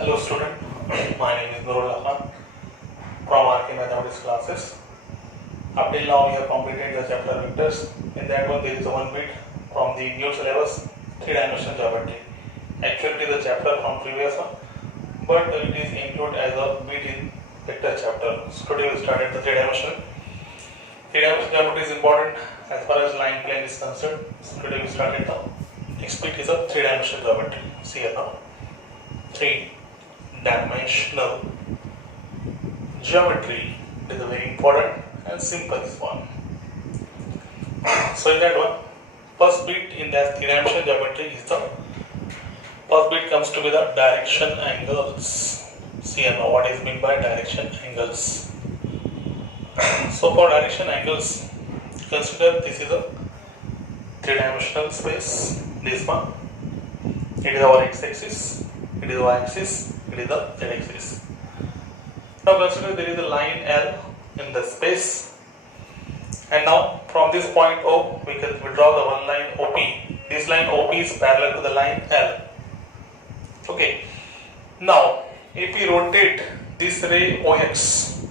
Hello student, my name is Nurul Khan from RK Mathematics classes. Up till now we have completed the chapter vectors. In that one there is one bit from the new syllabus, 3-dimensional geometry. Actually it is a chapter from previous one, but it is included as a bit in vector chapter. So today we started the 3-dimensional. 3-dimensional geometry is important as far as line plane is concerned. So today we started the next bit is a 3-dimensional geometry. See here now. 3-dimensional geometry is a very important and simple one. So in that one, first bit in that 3-dimensional geometry is the first bit comes to be the direction angles. See now what is meant by direction angles. So for direction angles, consider this is a 3-dimensional space. This one, it is our x-axis. It is the y-axis, it is the z-axis. Now consider there is a line L in the space, and now from this point O we can draw the one line OP. This line OP is parallel to the line L. Okay. Now if we rotate this ray OX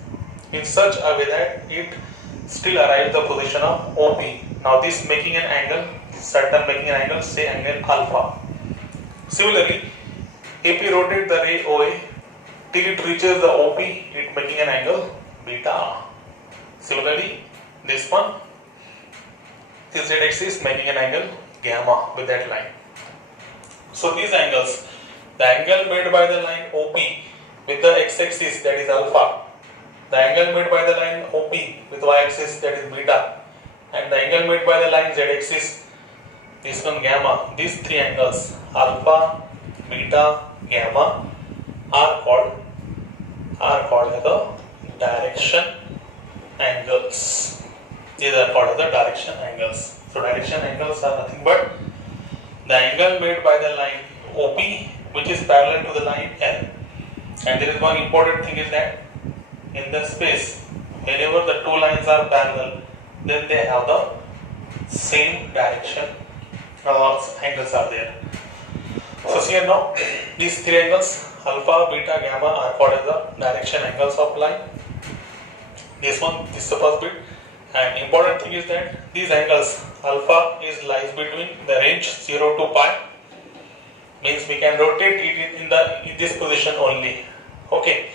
in such a way that it still arrives the position of OP. Now this making an angle, certain making an angle, say angle alpha. Similarly, if we rotate the ray OA till it reaches the OP, it making an angle beta. Similarly, this one, this z-axis making an angle gamma with that line. So these angles, the angle made by the line OP with the x-axis, that is alpha, the angle made by the line OP with y-axis, that is beta, and the angle made by the line z-axis, this one gamma, these three angles alpha, beta, gamma are called as the direction angles. These are called as the direction angles. So direction angles are nothing but the angle made by the line OP which is parallel to the line L. And there is one important thing is that in the space, whenever the two lines are parallel, then they have the same direction. Angles are there. So see here now, these three angles alpha, beta, gamma are called as the direction angles of line. This one, this is the first bit, and important thing is that these angles alpha is lies between the range 0 to pi, means we can rotate it in this position only. Okay.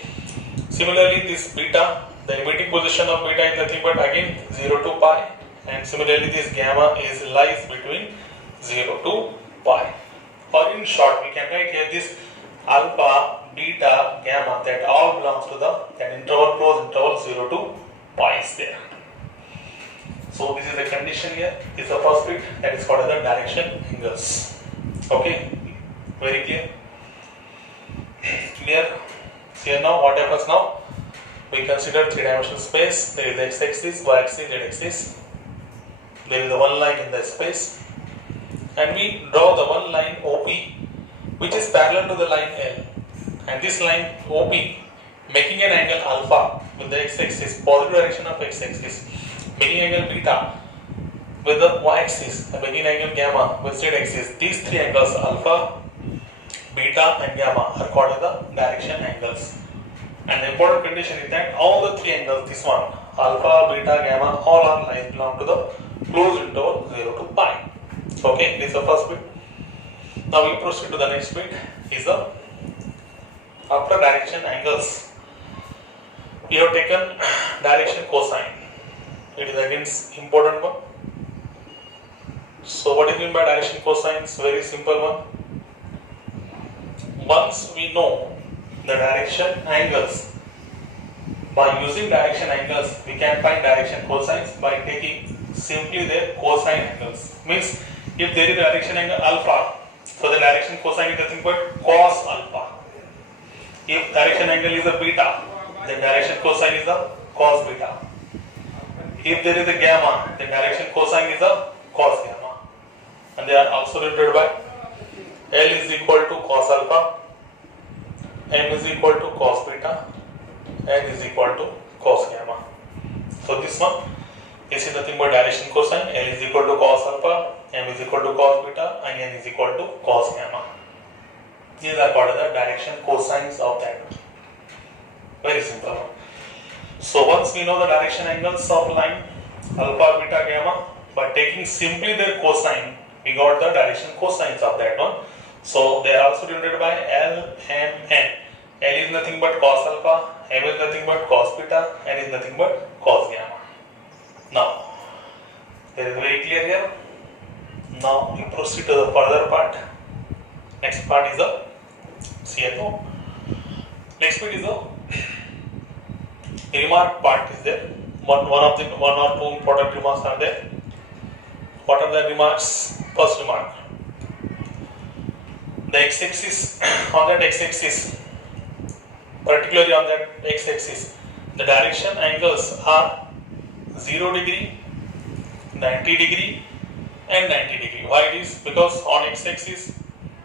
Similarly, this beta, the emitting position of beta is nothing but again 0 to pi, and similarly this gamma is lies between 0 to pi. Or in short, we can write here this alpha, beta, gamma, that all belongs to that interval, close interval 0 to pi is there. So this is the condition here. This is the first bit, that is called as the direction angles. Okay, very clear? Clear? Here now what happens now? We consider 3-dimensional space. There is the x-axis, y-axis, z-axis. There is the one line in the space, and we draw the one line OP which is parallel to the line L, and this line OP making an angle alpha with the x-axis, positive direction of x-axis, making angle beta with the y-axis, and making angle gamma with z-axis. These three angles alpha, beta and gamma are called as the direction angles. And the important condition is that all the three angles, this one alpha, beta, gamma, all are lines belong to the closed interval 0 to pi. Okay, this is the first bit. Now we proceed to the next bit. Is the after direction angles, we have taken direction cosine. It is again important one. So what is meant by direction cosine? It's very simple one. Once we know the direction angles, by using direction angles we can find direction cosines by taking simply their cosine angles. Means if there is a direction angle alpha, so the direction cosine is nothing but cos alpha. If direction angle is a beta, then direction cosine is a cos beta. If there is a gamma, then direction cosine is a cos gamma. And they are also denoted by L is equal to cos alpha, M is equal to cos beta, N is equal to cos gamma. So this one, this is nothing but direction cosine. L is equal to cos alpha, M is equal to cos beta, and N is equal to cos gamma. These are called the direction cosines of that. Very simple. So once we know the direction angles of line alpha, beta, gamma, by taking simply their cosine, we got the direction cosines of that one. So they are also denoted by L, M, N. L is nothing but cos alpha, M is nothing but cos beta, N is nothing but cos gamma. Now, there is very clear here. Now we proceed to the further part. Next part is the CFO. Next bit is the remark part is there. One or two important remarks are there. What are the remarks? First remark. The x-axis, on that x-axis, particularly on that x-axis, the direction angles are 0 degree, 90 degree and 90 degree. Why it is? Because on x-axis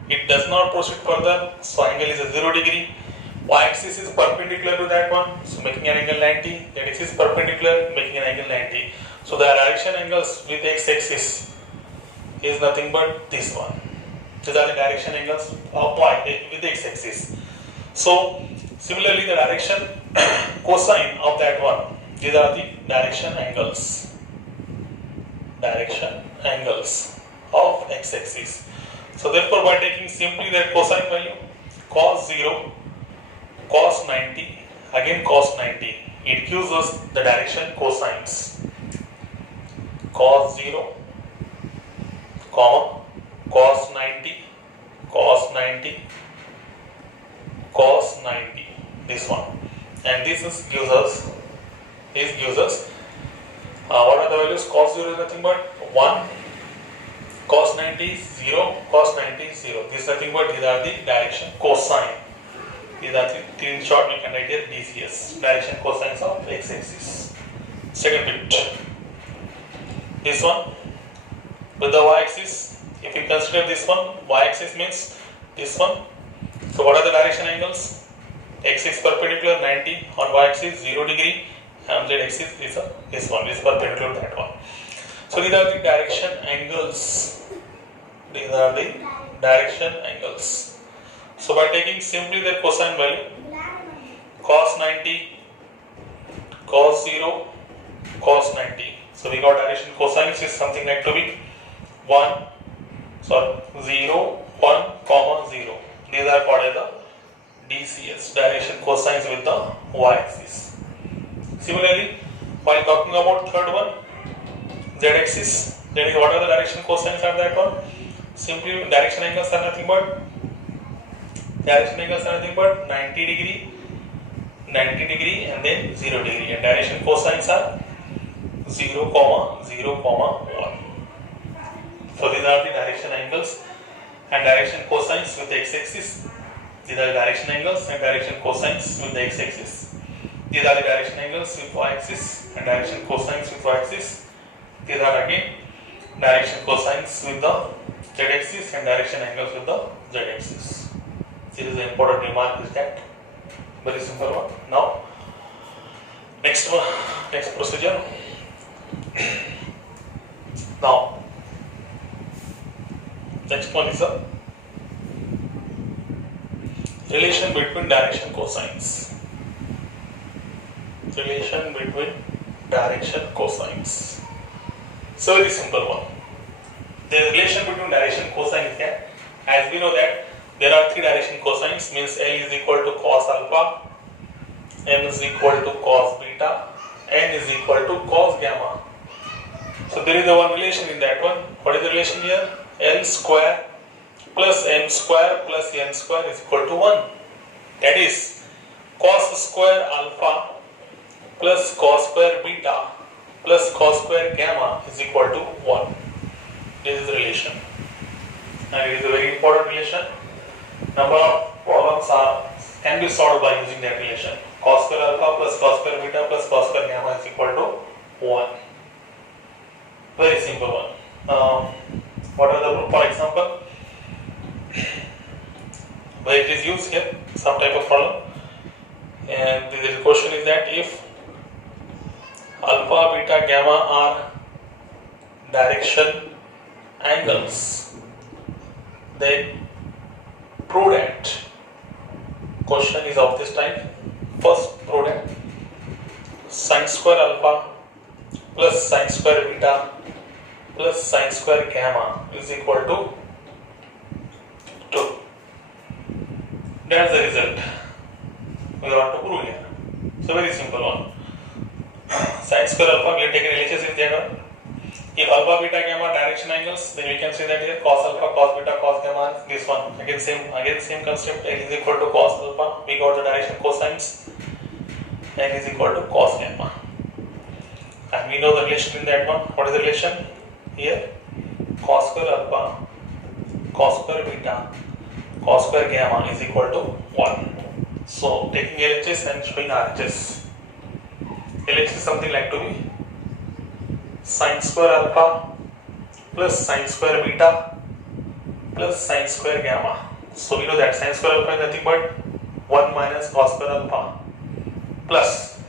it does not proceed further, so angle is a 0 degree. Y-axis is perpendicular to that one, so making an angle 90. That axis is perpendicular, making an angle 90. So the direction angles with x-axis is nothing but this one. These are the direction angles of y with x-axis. So similarly, the direction cosine of that one. These are the direction angles. Direction angles of x-axis. So therefore, by taking simply their cosine value, cos 0, cos 90, again cos 90, it gives us the direction cosines. Cos 0, comma, cos 90, cos 90, cos 90, this one. And this gives us what are the values? Cos 0 is nothing but 1, cos 90 is 0, cos 90 is 0. This is nothing but these are the direction cosine. These are the, in short, we can write here DCS, direction cosines of x-axis. Second bit, this one with the y-axis. If you consider this one, y-axis means this one. So what are the direction angles? X is perpendicular 90, on y-axis 0 degree, and z-axis is this one, is perpendicular to that one. So these are the direction angles. These are the direction angles. So by taking simply their cosine value, cos 90, cos 0, cos 90. So we got direction cosines is something like to be 1, 0, 1, comma 0. These are called as the DCS, direction cosines with the y-axis. Similarly, while talking about third one, z-axis, that is what are the direction cosines of that one? Simply direction angles are nothing but 90 degree, 90 degree and then 0 degree, and direction cosines are 0, 0, 1. So these are the direction angles and direction cosines with the x-axis. These are the direction angles and direction cosines with the x-axis. These are the direction angles with y-axis and direction cosines with y-axis. These are again direction cosines with the z-axis and direction angles with the z-axis. This is the important remark is that. Very simple one. Now, next procedure. Now, next one is a relation between direction cosines. Relation between direction cosines. So very simple one. The relation between direction cosine is that, as we know that there are three direction cosines, means L is equal to cos alpha, M is equal to cos beta, N is equal to cos gamma. So there is a one relation in that one. What is the relation here? L square plus M square plus N square is equal to 1. That is cos square alpha plus cos square beta plus cos square gamma is equal to 1. This is the relation. And it is a very important relation. Number of problems can be solved by using that relation. Cos square alpha plus cos square beta plus cos square gamma is equal to 1. Very simple one. What are the, for example, where it is used here, some type of problem. And the question is that if alpha, beta, gamma are direction angles, then prove that. Question is of this type. First, prove that sine square alpha plus sine square beta plus sine square gamma is equal to 2. That's the result we want to prove here. So very simple one. Sine square alpha, we have taken LHS is there. If alpha, beta, gamma direction angles, then we can say that here cos alpha, cos beta, cos gamma, this one. Again same concept. L is equal to cos alpha. We got the direction cosines. N is equal to cos gamma. And we know the relation in that one. What is the relation? Here cos square alpha, cos square beta, cos square gamma is equal to 1. So taking LHS and showing RHS. LHS is something like to be sine square alpha plus sine square beta plus sine square gamma. So we know that sine square alpha is nothing but 1 minus cos square alpha plus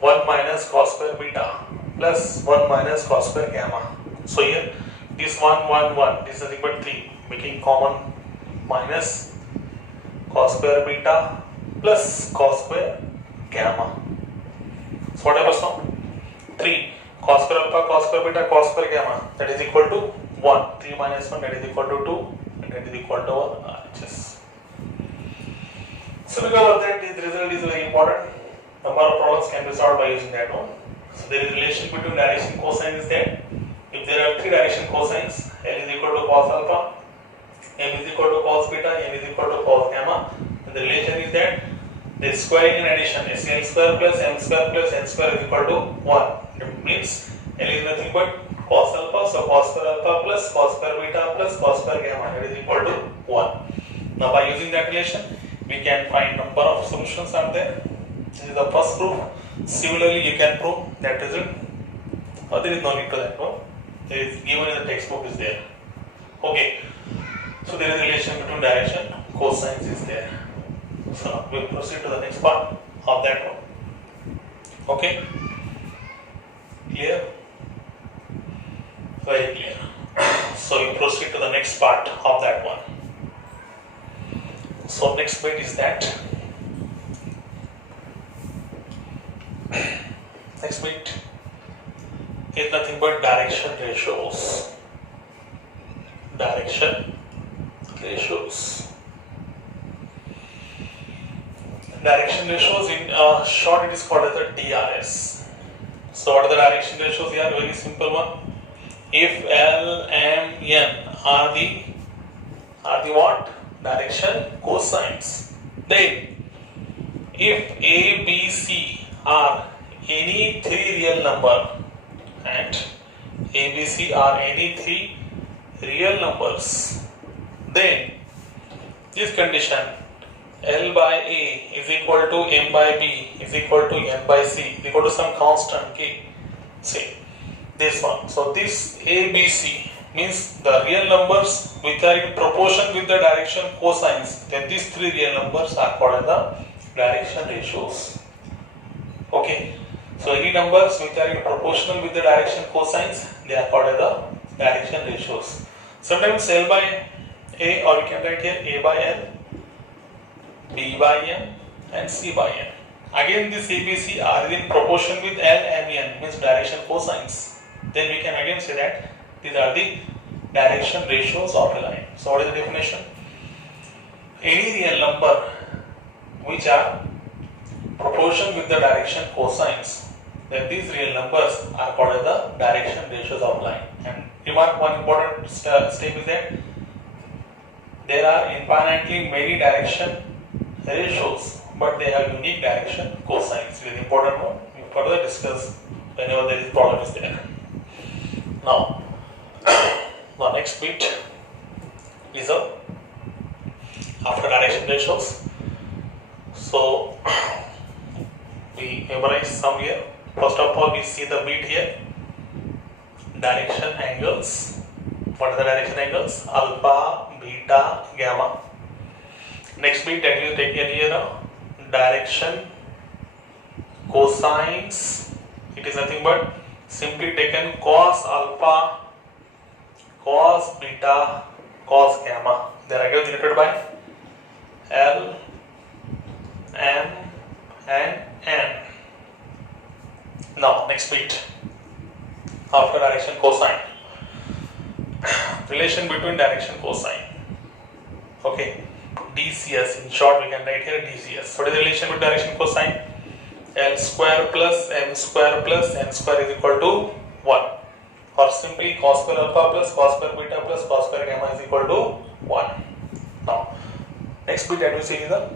1 minus cos square beta plus 1 minus cos square gamma. So here this 1 1 1 this is nothing but 3, making common minus cos square beta plus cos square gamma. So what happens now? 3 cos square alpha, cos square beta, cos square gamma, that is equal to 1. 3 minus 1, that is equal to 2, and that is equal to 1 RHS. So because of that, this result is very important. Number of problems can be solved by using that one. So there is a relation between direction cosine is there. If there are 3 direction cosines, L is equal to cos alpha, M is equal to cos beta, N is equal to cos gamma, and the relation is that the squaring and addition is L square plus M square plus N square is equal to 1. It means L is nothing but cos alpha, so cos square alpha plus cos square beta plus cos square gamma, that is equal to 1. Now by using that relation, we can find number of solutions are there. This is the first proof. Similarly, you can prove that result. There is no need to that one. There is given in the textbook is there. Okay. So there is a relation between direction cosines is there. So now we will proceed to the next part of that one. Okay. Clear? Very clear. So we proceed to the next part of that one. So next bit is that. Next bit is nothing but direction ratios. Direction ratios. Direction ratios in short it is called as the DRS. So what are the direction ratios here? Very simple one. If L, M, N are the what? Direction cosines. Then if A, B, C are any 3 real number and A, B, C are any 3 real numbers, then this condition L by A is equal to M by B is equal to N by C is equal to some constant K. See this one. So this A, B, C means the real numbers which are in proportion with the direction cosines. Then these 3 real numbers are called as the direction ratios. Okay. So any numbers which are in proportional with the direction cosines, they are called as the direction ratios. Sometimes L by A, or you can write here A by L, B by M and C by N. Again this ABC are in proportion with L and N, means direction cosines. Then we can again say that these are the direction ratios of a line. So what is the definition? Any real number which are proportion with the direction cosines, then these real numbers are called as the direction ratios of line. And remark one important step is that there are infinitely many direction ratios, but they have unique direction cosines. It is important one. We further discuss whenever there is problem is there. Now, the next bit is after direction ratios. So we memorize some here. First of all, we see the bit here. Direction angles. What are the direction angles? Alpha, beta, gamma. Next bit that you take here, direction cosines. It is nothing but simply taken cos alpha, cos beta, cos gamma. They are again denoted by L, M and N. Now next bit after direction cosine. Relation between direction cosine. Okay, DCS, in short we can write here DCS. What is the relation between direction cosine? L square plus M square plus N square is equal to 1, or simply cos square alpha plus cos square beta plus cos square gamma is equal to 1. Now next bit that we see is the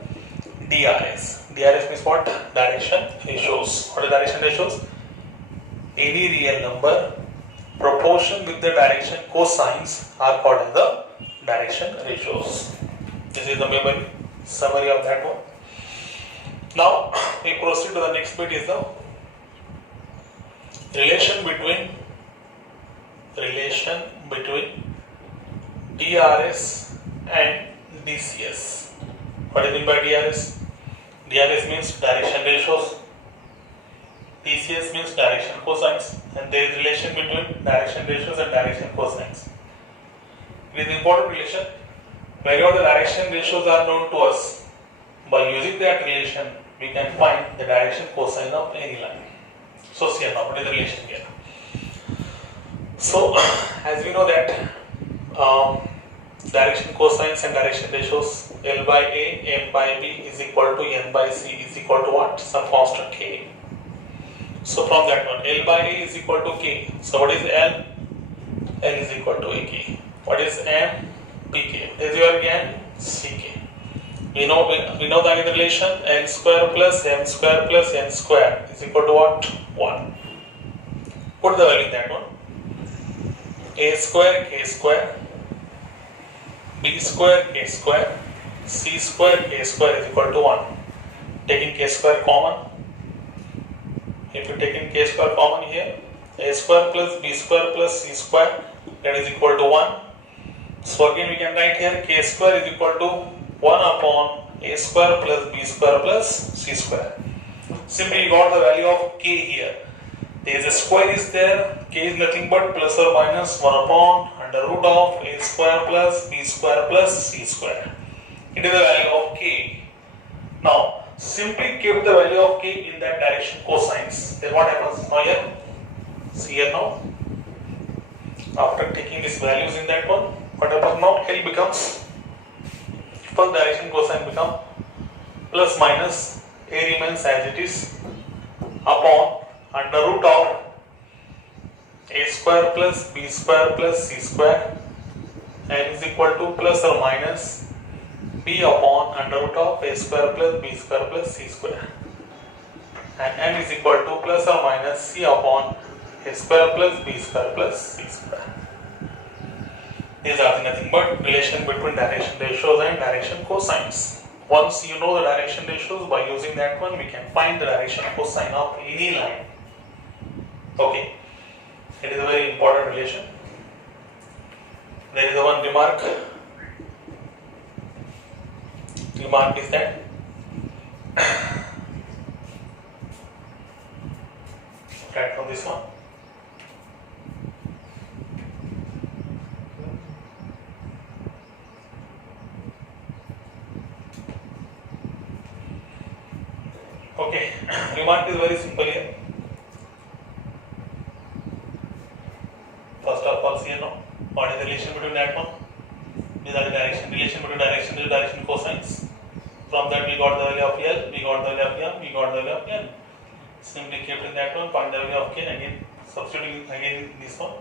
DRS. DRS means what? Direction ratios. What are direction ratios? Any real number proportion with the direction cosines are called as the direction ratios. This is the main summary of that one. Now we proceed to the next bit is the relation between DRS and DCS. What is meant by DRS? DRS means direction ratios, DCS means direction cosines, and there is relation between direction ratios and direction cosines. It is important relation. Wherever the direction ratios are known to us, by using that relation we can find the direction cosine of any line. So see now what is the relation here. So as we know that direction cosines and direction ratios, L by A, M by B is equal to N by C is equal to what? Some constant K. So from that one, L by A is equal to K. So what is L? L is equal to AK. What is M? PK. Is your again CK. We know that in relation L square plus M square plus N square is equal to what? 1. Put the value in that one. A square, K square, B square, K square, C square, K square is equal to 1. Taking K square common. If you take in K square common here, A square plus B square plus C square, that is equal to 1. So again we can write here K square is equal to 1 upon A square plus B square plus C square. Simply you got the value of K here. There is a square is there, K is nothing but plus or minus 1 upon under root of A square plus B square plus C square. It is the value of K. Now simply keep the value of K in that direction cosines. Then what happens? Now here, see here now. After taking these values in that one, what happens now? L becomes, first direction cosine become plus minus A remains as it is upon under root of A square plus B square plus C square, and is equal to plus or minus B upon under root of A square plus B square plus C square, and N is equal to plus or minus C upon A square plus B square plus C square. These are nothing but relation between direction ratios and direction cosines. Once you know the direction ratios, by using that one we can find the direction cosine of any line. Okay, it is a very important relation. There is one remark. Remark is that right from this one. Okay, remark is very simple here. First of all, see now what is the relation between that one? These are the relation between direction and direction cosines. From that we got the value of L, we got the value of M, we got the value of N. Simply kept in that one, find the value of K, and again substituting again this one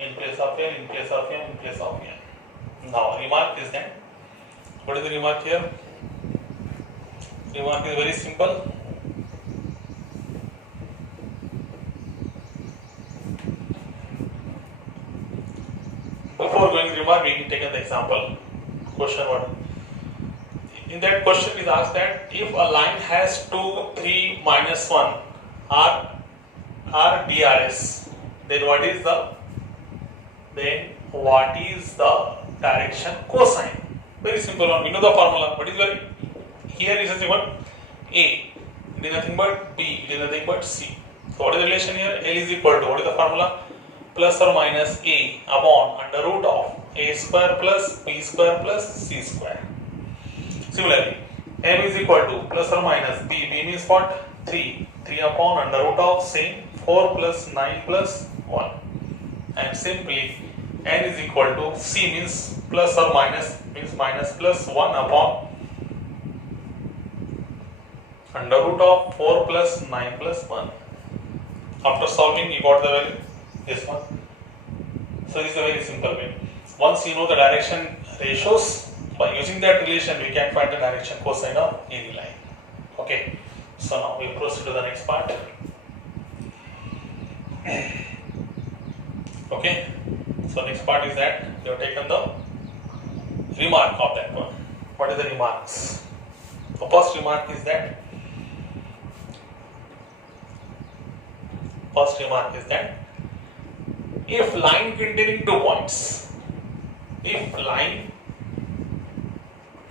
in place of L, in place of M, in place of N. Now remark is that, what is the remark here? Remark is very simple. Before going to remark, we can take an example. Question 1. In that question is asked that if a line has 2, 3, minus 1 are DRS, then what is the direction cosine? Very simple one. We know the formula. What is the here is nothing but A. It is nothing but B. It is nothing but C. So what is the relation here? L is equal to, what is the formula? Plus or minus A upon under root of A square plus B square plus C square. Similarly, m is equal to plus or minus b. B means what? 3. 3 upon under root of same 4 plus 9 plus 1. And simply n is equal to c means plus or minus means minus plus 1 upon under root of 4 plus 9 plus 1. After solving, you got the value, this one. So this is a very simple way. Once you know the direction ratios, by using that relation we can find the direction cosine of any line. Okay, so now we proceed to the next part. Okay, so next part is that you have taken the remark of that one. What is the remarks? The first remark is that if line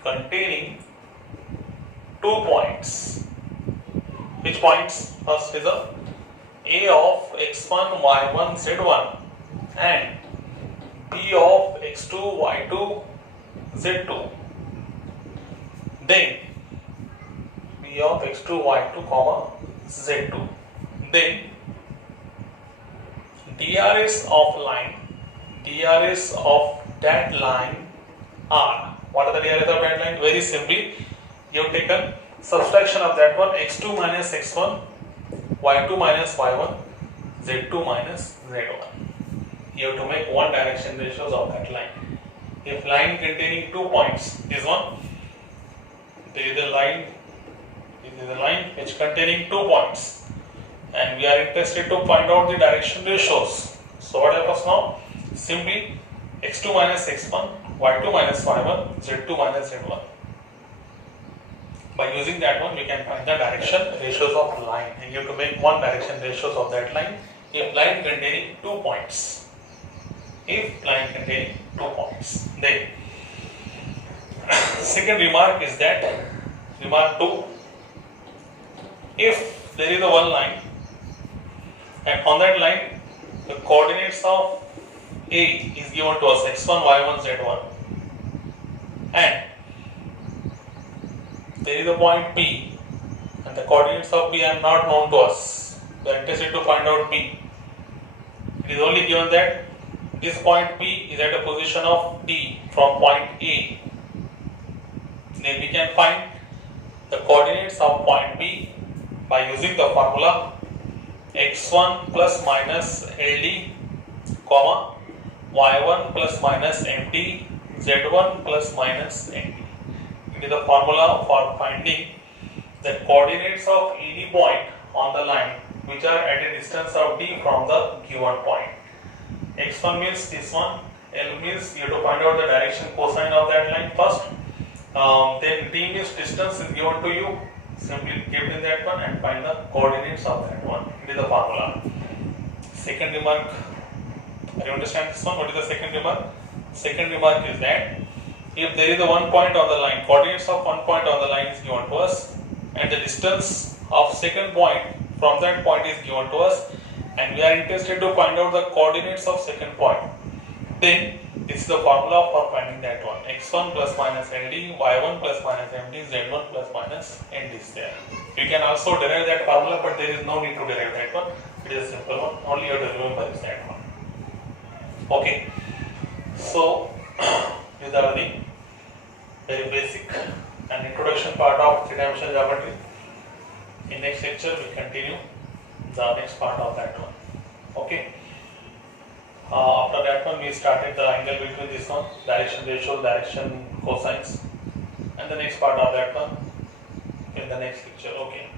containing 2 points, which points? First is a of x1, y1, z1 and b of x2, y2, z2. Then b of x2, y2, comma z2. Then DRS of that line are. What are the DRS of that line? Very simply, you have taken subtraction of that one, x2 minus x1, y2 minus y1, z2 minus z1. You have to make one direction ratios of that line. If line containing 2 points, this one, there is a line which containing 2 points. And we are interested to find out the direction ratios. So what happens now? Simply x2 minus x1, y2 minus y1, z2 minus z1. By using that one, we can find the direction ratios of line. And you have to make one direction ratios of that line if line containing 2 points. Then second remark is that, remark 2, if there is a one line and on that line the coordinates of A is given to us x1, y1, z1 and there is a point P and the coordinates of P are not known to us. We are interested to find out P. It is only given that this point P is at a position of D from point A. Then we can find the coordinates of point P by using the formula x1 plus minus LD, comma y1 plus minus MD, z1 plus minus ND. It is the formula for finding the coordinates of any point on the line which are at a distance of D from the given point. x1 means this one, L means you have to find out the direction cosine of that line first. Then D means distance is given to you. Simply keep in that one and find the coordinates of that one. It is the formula. Second remark, do you understand this one? What is the second remark? Second remark is that if there is a one point on the line, coordinates of one point on the line is given to us and the distance of second point from that point is given to us and we are interested to find out the coordinates of second point, then this is the formula for finding that one. x1 plus minus LD, y1 plus minus MD, z1 plus minus ND is there. You can also derive that formula, but there is no need to derive that one. It is a simple one. Only you have to remember is that one. Okay. So these are the very basic and introduction part of three-dimensional geometry. In next lecture, we continue the next part of that one. Okay. After that one, we started the angle between this one, direction ratio, direction cosines, and the next part of that one in the next lecture. Okay.